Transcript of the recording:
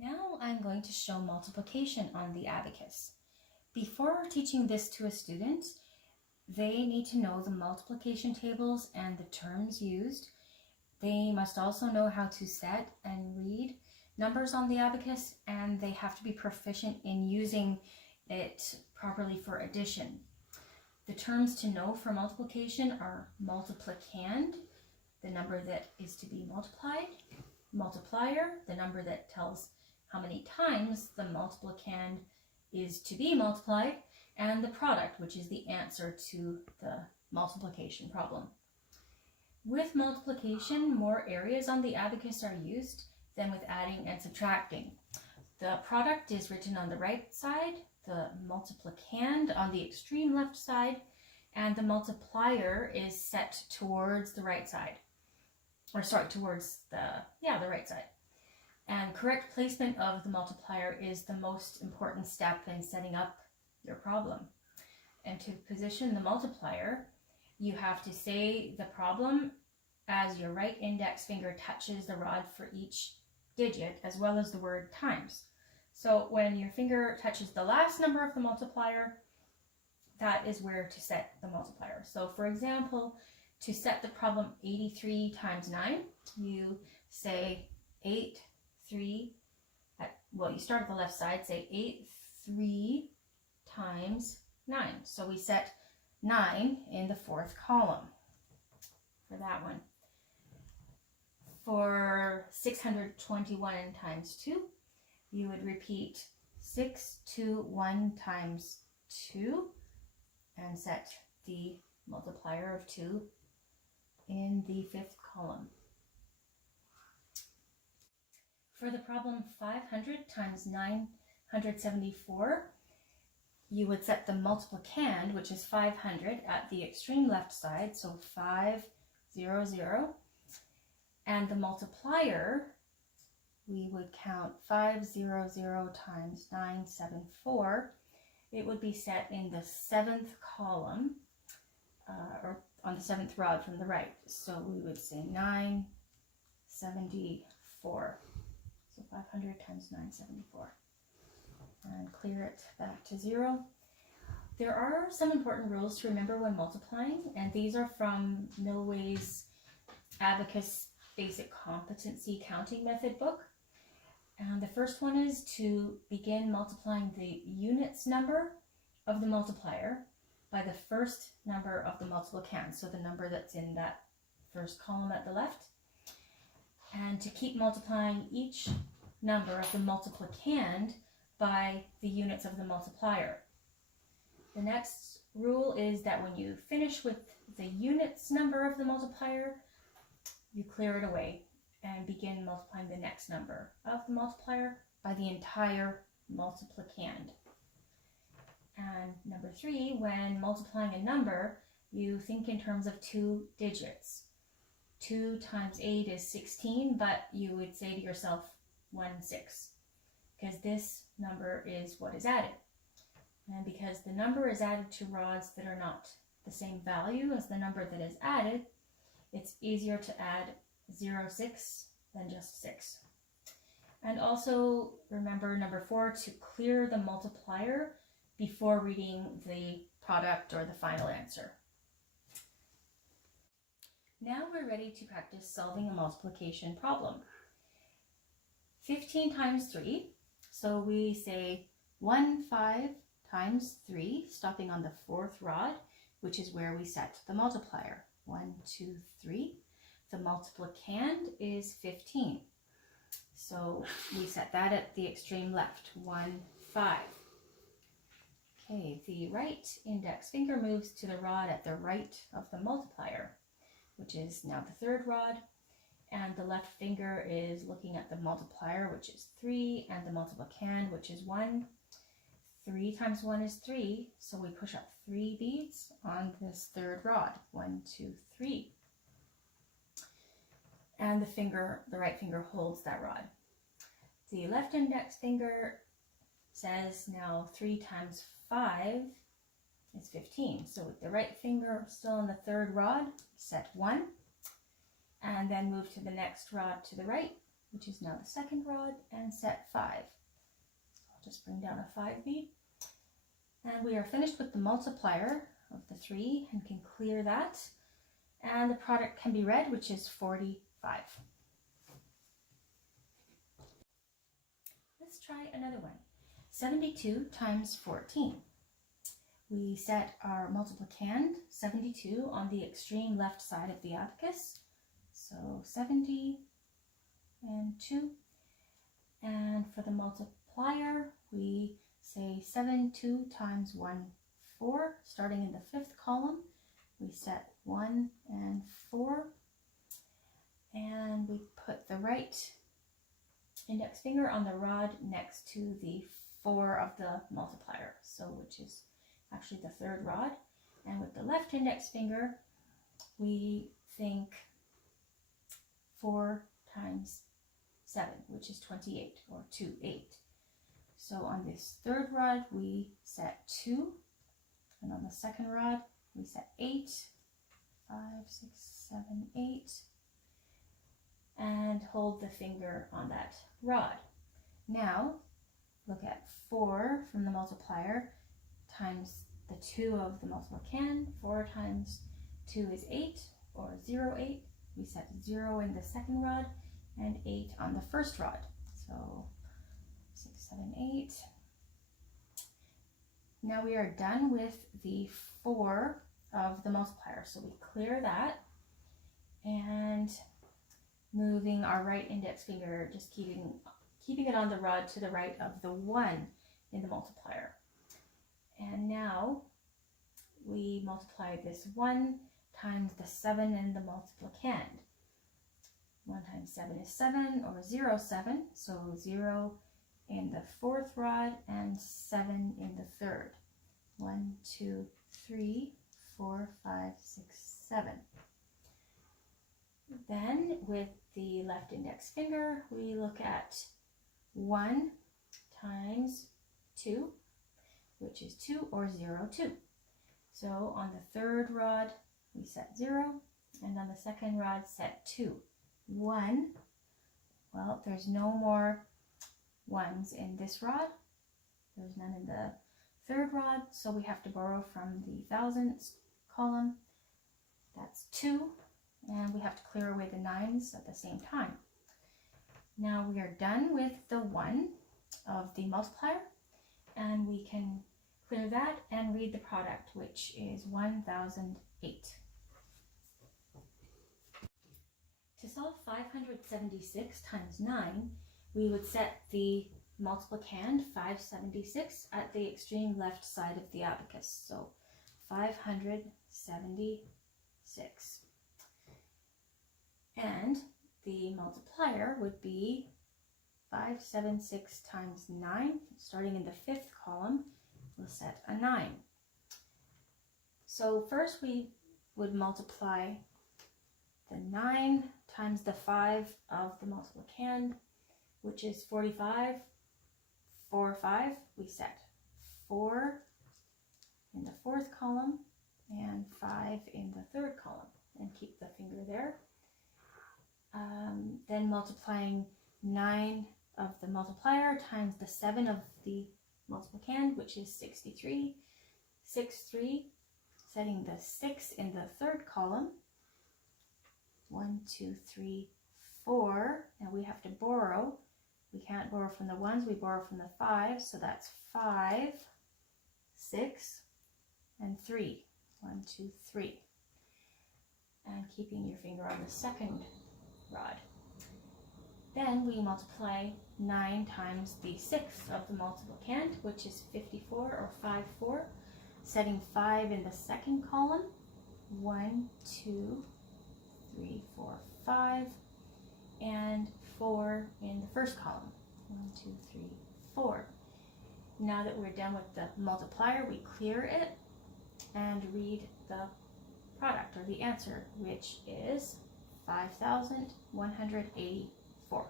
Now I'm going to show multiplication on the abacus. Before teaching this to a student, they need to know the multiplication tables and the terms used. They must also know how to set and read numbers on the abacus, and they have to be proficient in using it properly for addition. The terms to know for multiplication are multiplicand, the number that is to be multiplied, multiplier, the number that tells how many times the multiplicand is to be multiplied, and the product, which is the answer to the multiplication problem. With multiplication, more areas on the abacus are used than with adding and subtracting. The product is written on the right side, the multiplicand on the extreme left side, and the multiplier is set towards the right side. Towards the right side. And correct placement of the multiplier is the most important step in setting up your problem. And to position the multiplier, you have to say the problem as your right index finger touches the rod for each digit, as well as the word times. So when your finger touches the last number of the multiplier, that is where to set the multiplier. So for example, to set the problem 83 times 9, you say 8, 3, you start at the left side, say 8, 3 times 9. So we set 9 in the fourth column for that one. For 621 times 2, you would repeat 621 times 2 and set the multiplier of 2 in the fifth column. For the problem 500 times 974, you would set the multiplicand, which is 500, at the extreme left side, so 500, and the multiplier, we would count 500 times 974. It would be set in the seventh column, or on the seventh rod from the right. So we would say 974. So 500 times 974. And clear it back to 0. There are some important rules to remember when multiplying, and these are from Milway's Abacus Basic Competency Counting Method book. And the first one is to begin multiplying the units number of the multiplier by the first number of the multiplicand, so the number that's in that first column at the left, and to keep multiplying each number of the multiplicand by the units of the multiplier. The next rule is that when you finish with the units number of the multiplier, you clear it away and begin multiplying the next number of the multiplier by the entire multiplicand. And number 3, when multiplying a number, you think in terms of 2 digits. 2 times 8 is 16, but you would say to yourself 16, because this number is what is added. And because the number is added to rods that are not the same value as the number that is added, it's easier to add 06 than just 6. And also remember number 4, to clear the multiplier before reading the product or the final answer. Now we're ready to practice solving a multiplication problem. 15 times 3, so we say 15 times 3, stopping on the fourth rod, which is where we set the multiplier. 1, 2, 3. The multiplicand is 15. So we set that at the extreme left, 1, 5. Okay, the right index finger moves to the rod at the right of the multiplier, which is now the third rod, and the left finger is looking at the multiplier, which is 3, and the multiplicand, which is 1. 3 times 1 is 3, so we push up 3 beads on this third rod. 1, 2, 3. And the right finger holds that rod. The left index finger says now 3 times 5 is 15. So with the right finger still on the third rod, set 1, and then move to the next rod to the right, which is now the second rod, and set 5. I'll just bring down a 5 bead. And we are finished with the multiplier of the 3 and can clear that. And the product can be read, which is 45. Let's try another one. 72 times 14. We set our multiplicand 72 on the extreme left side of the abacus. So 70 and 2. And for the multiplier, we say 72 times 1, 4. Starting in the 5th column, we set 1 and 4. And we put the right index finger on the rod next to the 4 of the multiplier, so which is actually the 3rd rod. And with the left index finger, we think 4 times 7, which is 28, or 2, 8. So on this 3rd rod, we set 2, and on the 2nd rod, we set 8, 5, 6, 7, 8, and hold the finger on that rod. Now, look at 4 from the multiplier times the 2 of the multiplicand. 4 times 2 is 8, or 0, 8. We set 0 in the 2nd rod and 8 on the 1st rod. So 6, 7, 8. Now we are done with the 4 of the multiplier. So we clear that and moving our right index finger, just keeping it on the rod to the right of the 1 in the multiplier. And now we multiply this 1 times the 7 in the multiplicand. 1 times 7 is 7, or 0, 7. So 0 in the 4th rod and 7 in the 3rd. 1, 2, 3, 4, 5, 6, 7. Then with the left index finger, we look at 1 times 2, which is 2, or 0, 2. So on the 3rd rod, we set 0, and on the 2nd rod, set 2. 1, well, there's no more 1s in this rod. There's none in the 3rd rod, so we have to borrow from the thousandths column. That's 2, and we have to clear away the 9s at the same time. Now we are done with the 1 of the multiplier, and we can clear that and read the product, which is 1008. To solve 576 times 9, we would set the multiplicand 576 at the extreme left side of the abacus. So 576. And the multiplier would be 576 times 9. Starting in the 5th column, we'll set a 9. So first we would multiply the 9 times the 5 of the multiplicand, which is 45. 4, 5, we set 4 in the 4th column and 5 in the 3rd column, and keep the finger there. Then multiplying 9 of the multiplier times the 7 of the multiplicand, which is 63. 6, 3, setting the 6 in the 3rd column. 1, 2, 3, 4, and we have to borrow. We can't borrow from the 1s, we borrow from the 5, so that's 5, 6, and 3. 1, 2, 3. And keeping your finger on the 2nd rod. Then we multiply 9 times the 6 of the multiplicand, which is 54, or 5, 4, setting 5 in the 2nd column. 1, 2, 3, 4, 5, and 4 in the 1st column. 1, 2, 3, 4. Now that we're done with the multiplier, we clear it and read the product, or the answer, which is 5,184.